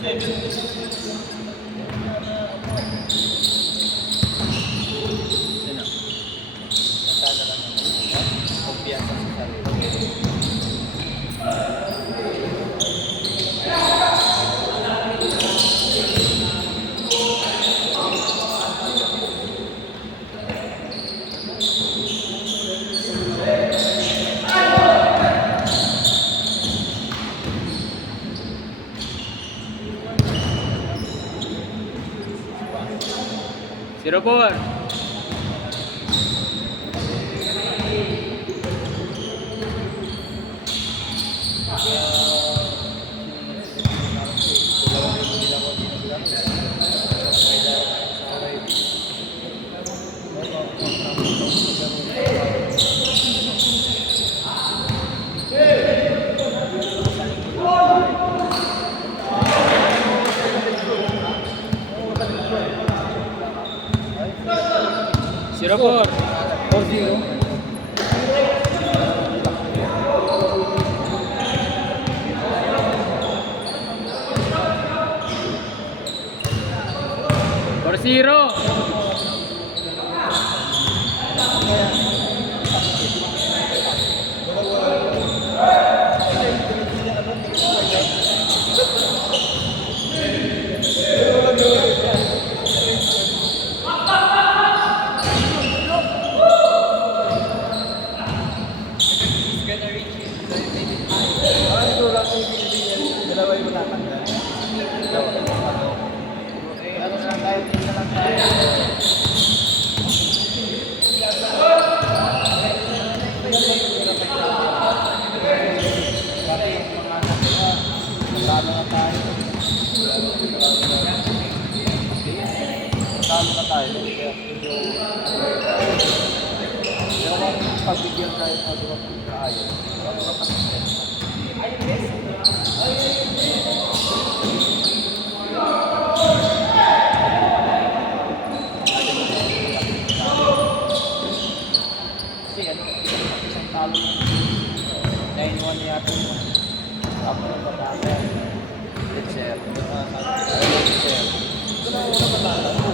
Sino? Nasala lang naman. Kumpiyansa sa sarili. Zero four. Zero four. 4-0. Four zero. Dalawa yung matatanggal. Ano na tayo, tingnan lang tayo. Talo na tayo. Talo na tayo. Pero pagbigyan tayo sa mga pagkaayos. Kasi ano, isang talo na 9-1 yata yun. Ako ng batata. Let's share. Let's share. Ito na yung batata mo.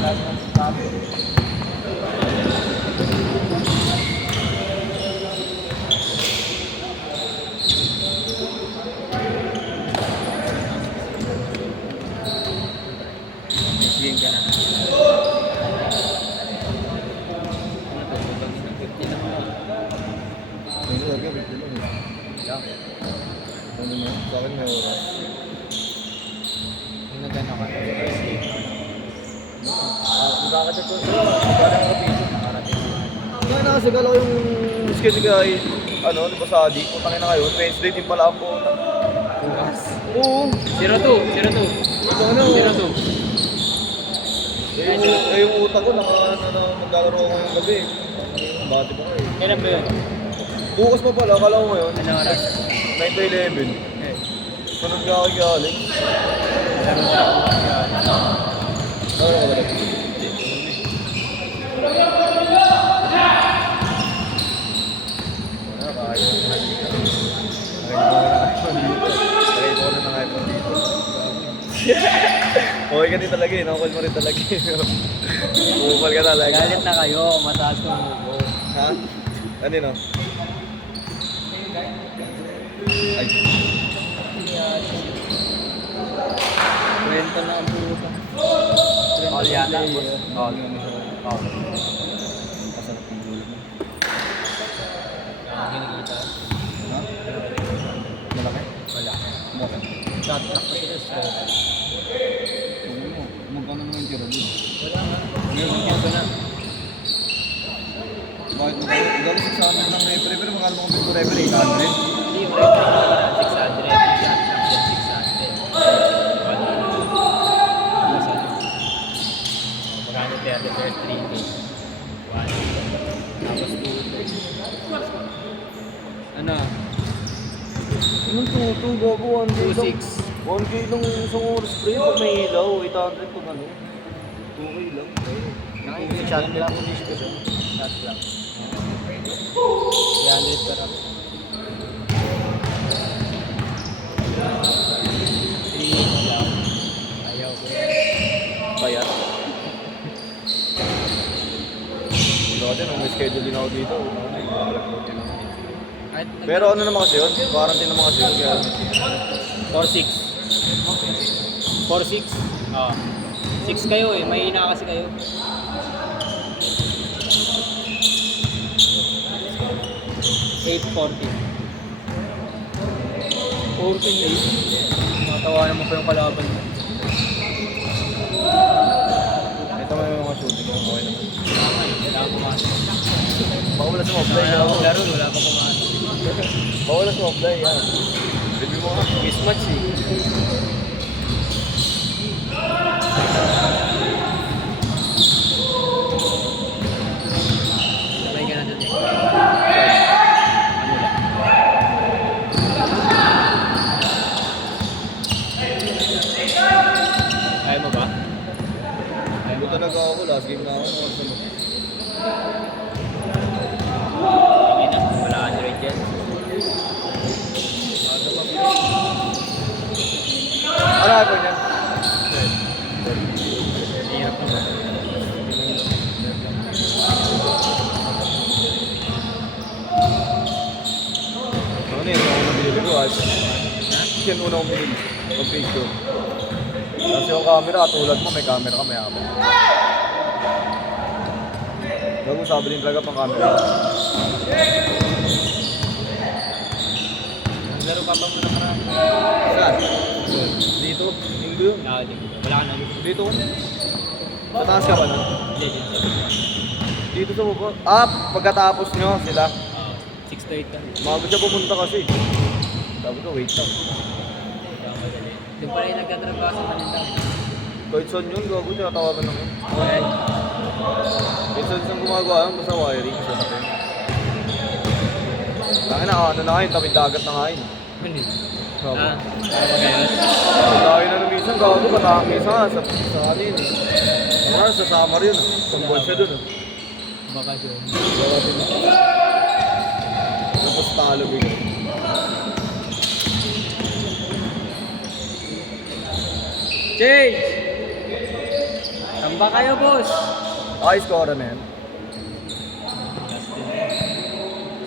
Lagi ng talo. Game ka na. May lagi, may tulong. Yeah. Ano mo? Sa akin may oras. Yung nagano ka. First game. Magkakadya ko sa'yo. Parang kapito. Kaya nakasagala ko yung schedule kay, ano, di ba sa Adi? Putangin na kayo. Wednesday, din pala ako. Oo. 0-2. 0-2. Ano? 0-2. Yung utang ko, maglalaro ako ngayong gabi. Bati pa kayo. Kailan ba yun? Bukas pa pala, akala ko ngayon. Ano oras? 9 to 11. Sunod nga ako kay Alex. Ano ka ba? Wala, kaya ko na dito. Kaya ko na iPhone dito. Okay ka din talaga eh, nakakul mo rin talaga eh. Bumupal ka talaga. Galit na kayo. Mataas ng mugo. Ha? Ano yun, no? Ay. Kwento na ang puta. All yata. All. All. Masarap yung gulo mo. Kinikita. Ha? Malaki? Wala. Bakit? Shot clock pa sila. Tuloy mo. Magkano naman yung tira doon? Wala nga. Meron dito na. Bakit mo? Galing 600 ng referee, pero magkano mo kung referee? 800? Libre. 600. Shot champion 600. Magkano 30 per 3K? 1. Tapos 2. Ano? Anong 2-2? Gago 1K lang. 2-6. 1K lang isang oras pre. Pag may ilaw, 800 kung ano. 2K lang. Shot clock. Shot clock. 300 per up. 3 lang. schedule din ako dito. Kahit Pero ano naman kasi yun? Quarantine naman kasi yun. Kaya 4-6. 4-6? Oo. 6 kayo eh, mahina kasi kayo. 8-14. 14-8. Matawa naman pa yung kalaban mo. ito may mga shooting ko. Okay naman. Tama eh, wala akong pumasok. Baka wala sa offline. Wala akong laro, wala akong pumasok. Baka wala sa offline. Yan. Review mo nga. Mismatch eh. Sabay ka na dun eh. Ano lang. Kaya mo ba? Kaya mo Ito talaga ako. Last game na ako. Hindi na, wala ka ni Red yan. Ano ako niyan? Hirap naman. Ano yun? Ako na binili ko. Yan una kong binili. Pag-picture. Kasi yung camera, tulad mo, may camera ka, may habang. Gago sabi din talaga pang camera. Laro ka pa muna marami. Saan? Dito? Linggo yun. Wala ka na. Dito? Sa taas ka ba nun? Hindi, dito. Dito sa baba. Ah, pagkatapos nyo sila. 6 to 8 ka. Bago siya pumunta kasi. Sabi ko, wait lang. Yung pala yung nagtatrabaho sa Manila. Kahit saan yun, gago siya, tawagan naman. Okay. Kahit saan gumagawa yun, basta wiring sa natin. Tangin na, ano na kayo, tawid dagat na kayo. Hindi. Gago. Magayos. Dahil na lumisan, gago, matangis nga sa kanin eh. Ano sa summer yun, isang buwan siya dun. Bakasyon. Gawa din na. Tapos talo bigla. Change! Tamba kayo, boss! Ay, score na yan.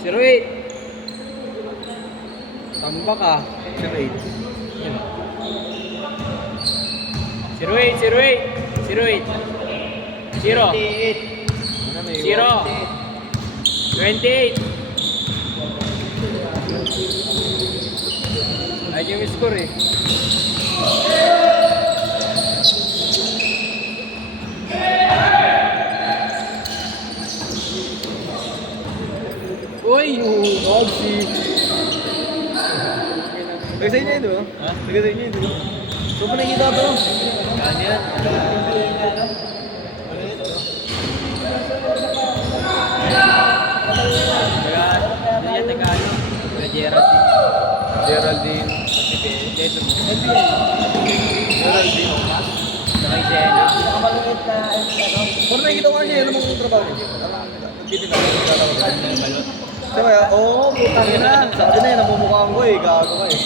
0-8. Tamba ka. 0-8. 0-8, 0-8. 0-8. 0. Ano na 0. 28. Ay, yung score eh. Uy! Ogsi. Taga sa inyo yun, di ba? Ha? Taga sa inyo yun, di ba? So, pa nakikita to? Ano yan? Ano yan? Taga ano? Taga Geraldine. Geraldine. Geraldine. Taga Isena. Pero nakikita ko niya, ano mong trabaho niya? Nagtitinda ko, nagtatawag ka. Balot. Sabi, oo, putang ina. Sabi na yun, namumukhaan ko eh, gago ka eh.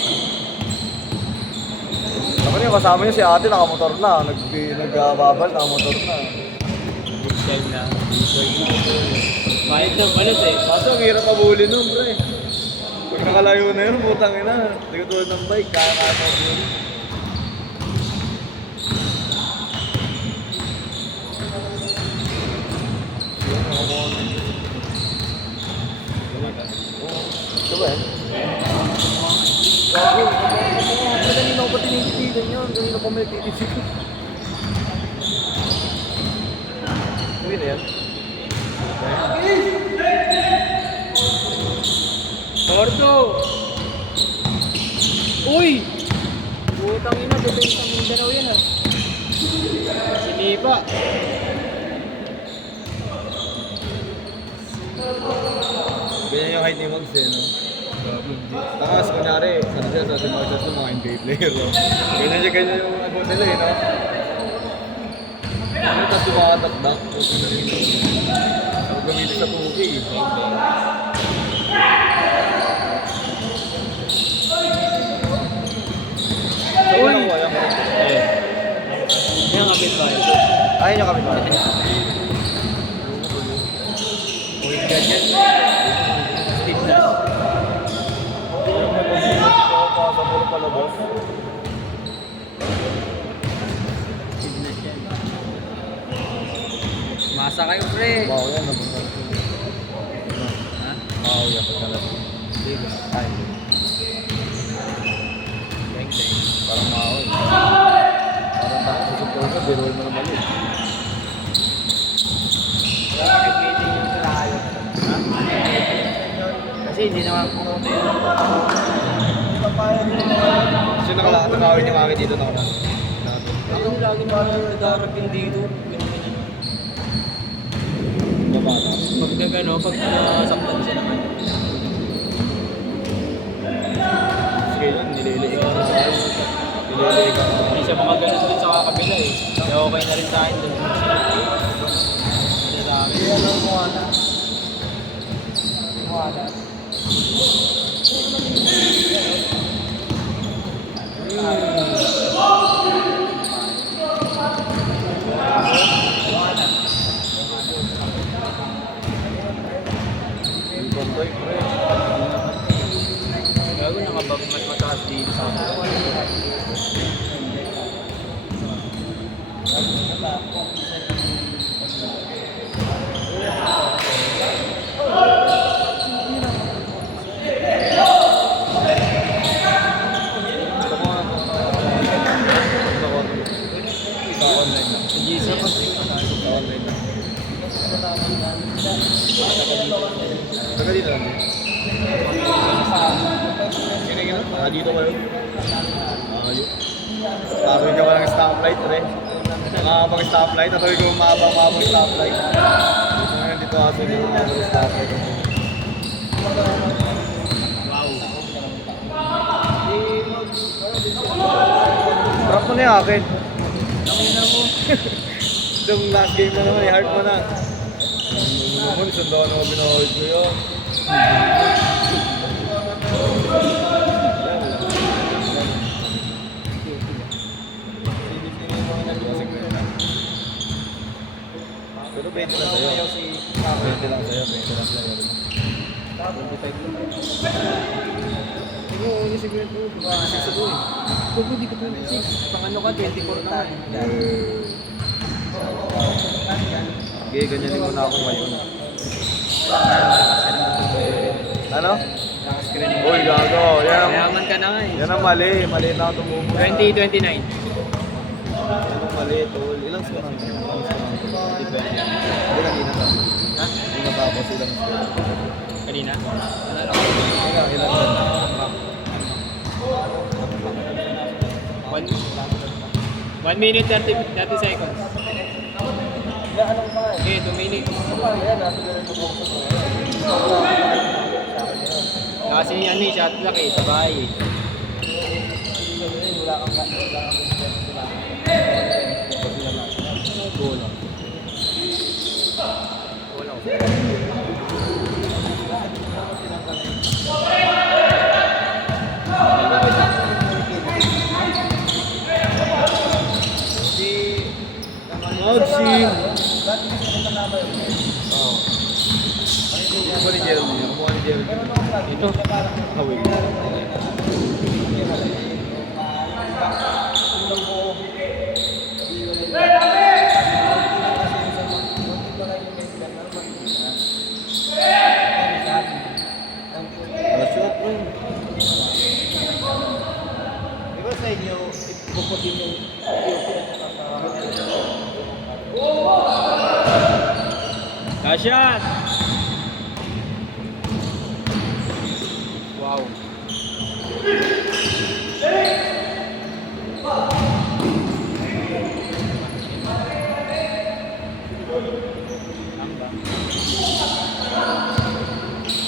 Sabi niya, kasama niya si ate, nakamotor na. Nagbababal, nakamotor na. Big time na. Bayad ng balot eh. Kaso, ang hirap mabuli nun, pre. Pag nakalayo na yun, putang ina. Hindi ko tulad ng bike, kaya-kaya mo yun. Ito ba eh? Gago, kanina ko pa tinititigan yun. Kanina pa may tititigan. Uwi na yan. Gordo! Uy! Putang ina, dito yung Mindanao yan ah. Sinipa. Ganyan yung height ni Mags eh, no? Tapos, kunyari, sana siya sa ating Mags ng mga NBA player, no? Ganyan yung abot nila eh, no? Ano, tapos tumakatakdak. Ako gamitin sa puki eh. So, Uy! walang wala mo. Yan kapit ba? Ayaw niya kami ba? Uy, Ganyan. Steve Nash. Pa sa puro palabas. Steve Nash yan. Masa kayo, pre. Wow, yan. Nabungan ko. Ha? Wow, yan. Pagkalat. Ay, Bang, bang. parang maoy. Parang tayo. Susunod ka, biruin mo na mali. Kaya nag-meeting yung sarayo. Ha? Kasi hindi naman pumunta yun. Kasi nakawin yung akin dito na ako. Ako lagi naman nagdarating dito. Baba na. Pag nagano, pag nasaktan siya naman. Sige yun, nililiig ako sa akin. Nililiig ako. Hindi siya makagalas dun sa kakabila eh. Kaya okay na rin sa akin dun. Hindi sa akin. Kaya lang mo na. Wala. Yung bantoy, pre. Gago nakabag mataas dito sa akin. Sa online lang. Sa GC. Sa online lang. Taga dito lang. Gina-gina? Dito ko yun. Ayun. Tawag ka walang stoplight, pre. Nakakapag-stoplight. Natawag ko mabang stoplight. Ngayon dito ako dito stoplight. Wow. Drop mo na yung akin. Tangina mo. Itong last game mo naman, i-heart mo na. Naman, isang doon ako binahold ko yun. Pero 20 lang sa'yo. 20 lang sa'yo, 20 lang sa'yo. Oo, kasi ko ito. Kasi ko eh. Kung hindi ko 26. Pang ano ka, 24 naman. Okay, ganyanin mo na ako ngayon. Ano? Naka-screen. Uy, gago. Mayaman ka na nga eh. Yan ang mali. Mali na ako tumubo. 2029. Yan ang mali, tol. Ilang score ang depende. Hindi kanina ka. Ha? Hindi matapos ilang score. Kanina? Ilang One 1 minute 30 seconds. Okay, 2 minutes. Kasi ano eh, shot clock eh, sa bahay eh. Goal. Goal. Magsi. Oo. Kumuha ni Gerald niya. Kumuha ni Gerald niya. Ito. Ah, wait. Shoot, bro. Diba sa inyo, ipuputin yung Kasyan! Wow.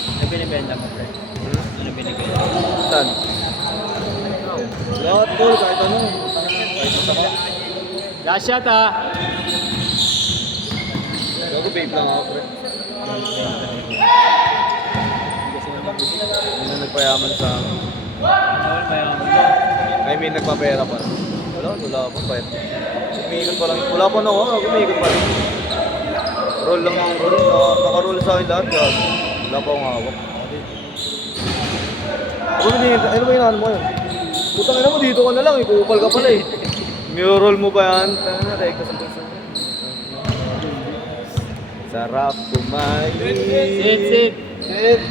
Ano binibenta mo, pre? Ano binibenta mo? Saan? Lahat, tol. Kahit ano. Kahit ano ka. Last shot ha! Gago, babe lang ako, pre. Hindi na nagpayaman sa akin. Ano ba yung... I mean, nagpapera pa. Wala pa pa. Umiikot pa lang. Wala pa na ako. Umiikot pa lang. Pero Roll lang ang roll. Naka-roll sa akin lahat. Kaya wala pa akong hawak. Ano ba yung mo yun? Putang ina mo, dito ka na lang. Ikupal ka pala eh. Mural mo ba yan? Tana, rekta sa puso. Sarap kumain. Sit, sit. Sit.